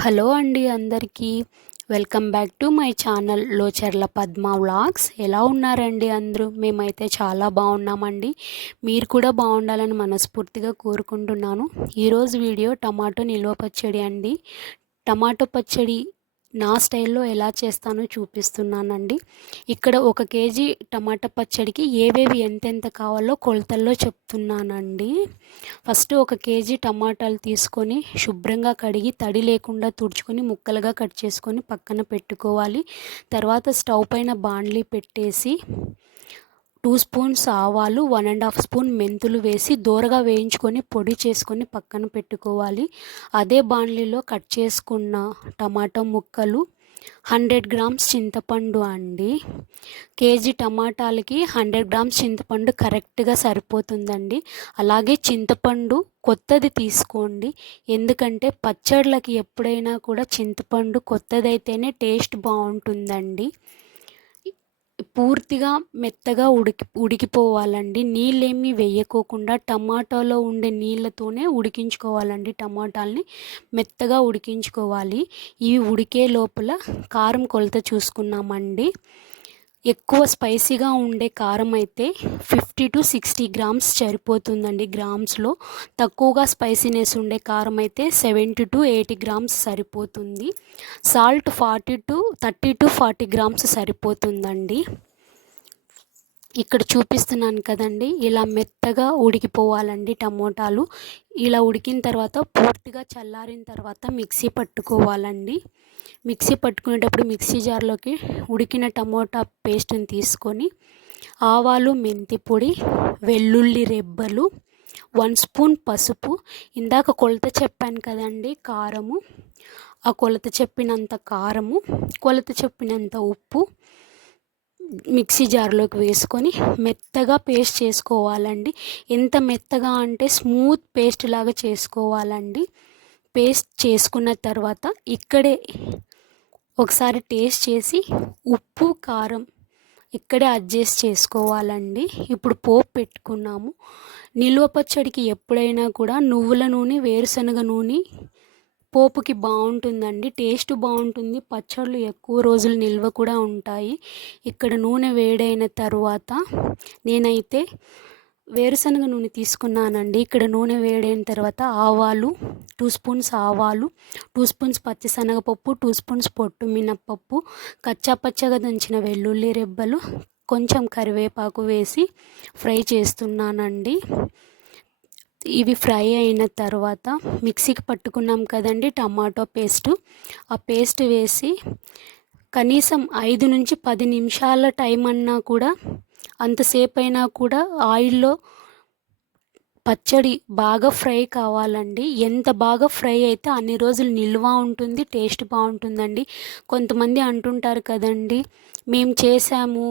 Hello అండి అందరికీ welcome back to my channel Locherla Padma vlogs. ఎలా ఉన్నారండి అందరూ? మేమైతే చాలా బాగున్నామండి. మీరు కూడా బాగుండాలని మనస్ఫూర్తిగా కోరుకుంటున్నాను. ఈరోజు వీడియో టమాటో నిల్వ పచ్చడి అండి. టమాటో పచ్చడి నా స్టైల్లో ఎలా చేస్తానో చూపిస్తున్నానండి. ఇక్కడ 1 కేజీ టమాటా పచ్చడికి ఏవేవి ఎంతెంత కావాలో కొలతల్లో చెప్తున్నానండి. ఫస్ట్ 1 కేజీ టమాటాలు తీసుకొని శుభ్రంగా కడిగి తడి లేకుండా తుడుచుకొని ముక్కలుగా కట్ చేసుకొని పక్కన పెట్టుకోవాలి. తర్వాత స్టవ్ పైన బాండ్లీ పెట్టేసి 2 స్పూన్స్ ఆవాలు, 1½ స్పూన్ మెంతులు వేసి దోరగా వేయించుకొని పొడి చేసుకొని పక్కన పెట్టుకోవాలి. అదే బాండ్లీలో కట్ చేసుకున్న టమాటా ముక్కలు, 100 గ్రామ్స్ చింతపండు అండి. కేజీ టమాటాలకి 100 గ్రామ్స్ చింతపండు కరెక్ట్గా సరిపోతుందండి. అలాగే చింతపండు కొత్తది తీసుకోండి, ఎందుకంటే పచ్చళ్ళకి ఎప్పుడైనా కూడా చింతపండు కొత్తదైతేనే టేస్ట్ బాగుంటుందండి. పూర్తిగా మెత్తగా ఉడికిపోవాలండి. నీళ్ళేమీ వేయకోకుండా టమాటాలో ఉండే నీళ్ళతోనే ఉడికించుకోవాలండి. టమాటాలని మెత్తగా ఉడికించుకోవాలి. ఇవి ఉడికే లోపల కారం కొలత చూసుకున్నామండి. ఎక్కువ స్పైసీగా ఉండే కారం అయితే 50 to 60 గ్రామ్స్ సరిపోతుందండి గ్రామ్స్లో. తక్కువగా స్పైసీనెస్ ఉండే కారం అయితే 70 to 80 గ్రామ్స్ సరిపోతుంది. సాల్ట్ 30 to 40 గ్రామ్స్ సరిపోతుందండి. ఇక్కడ చూపిస్తున్నాను కదండి, ఇలా మెత్తగా ఉడికిపోవాలండి టమోటాలు. ఇలా ఉడికిన తర్వాత పూర్తిగా చల్లారిన తర్వాత మిక్సీ పట్టుకోవాలండి. మిక్సీ పట్టుకునేటప్పుడు మిక్సీ జార్లోకి ఉడికిన టమోటా పేస్ట్ని తీసుకొని ఆవాలు, మెంతి పొడి, వెల్లుల్లి రెబ్బలు, 1 స్పూన్ పసుపు, ఇందాక కొలత చెప్పాను కదండి కారము, ఆ కొలత చెప్పినంత కారము, కొలత చెప్పినంత ఉప్పు మిక్సీ జార్లోకి వేసుకొని మెత్తగా పేస్ట్ చేసుకోవాలండి. ఎంత మెత్తగా అంటే స్మూత్ పేస్ట్ లాగా చేసుకోవాలండి. పేస్ట్ చేసుకున్న తర్వాత ఇక్కడే ఒకసారి టేస్ట్ చేసి ఉప్పు, కారం ఇక్కడే అడ్జస్ట్ చేసుకోవాలండి. ఇప్పుడు పోపు పెట్టుకున్నాము. నిల్వ పచ్చడికి ఎప్పుడైనా కూడా నువ్వుల నూనె, వేరుశనగ నూనె పోపుకి బాగుంటుందండి, టేస్ట్ బాగుంటుంది. పచ్చళ్ళు ఎక్కువ రోజులు నిల్వ కూడా ఉంటాయి. ఇక్కడ నూనె వేడైన తర్వాత నేనైతే వేరుశనగ నూనె తీసుకున్నానండి. ఇక్కడ నూనె వేడైన తర్వాత ఆవాలు 2 స్పూన్స్ ఆవాలు, 2 స్పూన్స్ పచ్చిశనగపప్పు, 2 స్పూన్స్ పొట్టు మినప్పప్పు, కచ్చాపచ్చగా దంచిన వెల్లుల్లి రెబ్బలు, కొంచెం కరివేపాకు వేసి ఫ్రై చేస్తున్నానండి. ఇవి ఫ్రై అయిన తర్వాత మిక్సీకి పట్టుకున్నాం కదండి టమాటో పేస్టు, ఆ పేస్ట్ వేసి కనీసం 5 నుంచి 10 నిమిషాల టైం అన్నా కూడా, అంతసేపు అయినా కూడా ఆయిల్లో పచ్చడి బాగా ఫ్రై కావాలండి. ఎంత బాగా ఫ్రై అయితే అన్ని రోజులు నిల్వ ఉంటుంది, టేస్ట్ బాగుంటుందండి. కొంతమంది అంటుంటారు కదండి, మేము చేసాము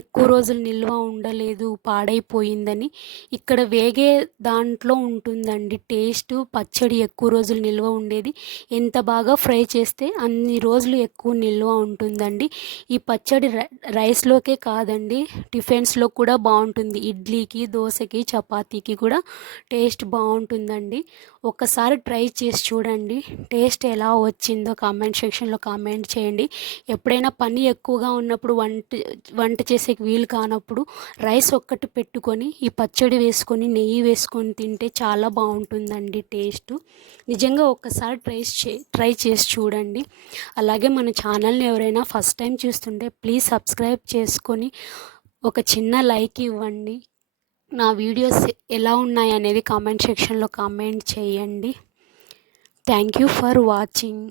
ఎక్కువ రోజులు నిల్వ ఉండలేదు, పాడైపోయిందని. ఇక్కడ వేగే దాంట్లో ఉంటుందండి టేస్ట్. పచ్చడి ఎక్కువ రోజులు నిల్వ ఉండేది ఎంత బాగా ఫ్రై చేస్తే అన్ని రోజులు ఎక్కువ నిల్వ ఉంటుందండి. ఈ పచ్చడి రైస్లోకే కాదండి, టిఫిన్స్లో కూడా బాగుంటుంది. ఇడ్లీకి, దోశకి, చపాతీకి కూడా టేస్ట్ బాగుంటుందండి. ఒక్కసారి ట్రై చేసి చూడండి. టేస్ట్ ఎలా వచ్చిందో కామెంట్ సెక్షన్లో కామెంట్ చేయండి. ఎప్పుడైనా పని ఎక్కువగా ఉన్నప్పుడు, వంట చేసేకి వీలు కానప్పుడు రైస్ ఒక్కటి పెట్టుకొని ఈ పచ్చడి వేసుకొని నెయ్యి వేసుకొని తింటే చాలా బాగుంటుందండి టేస్ట్. నిజంగా ఒక్కసారి ట్రై చేసి చూడండి. అలాగే మన ఛానల్ని ఎవరైనా ఫస్ట్ టైం చూస్తుంటే ప్లీజ్ సబ్స్క్రైబ్ చేసుకొని ఒక చిన్న లైక్ ఇవ్వండి. నా వీడియోస్ ఎలా ఉన్నాయి అనేది కామెంట్ సెక్షన్లో కామెంట్ చేయండి. Thank you for watching.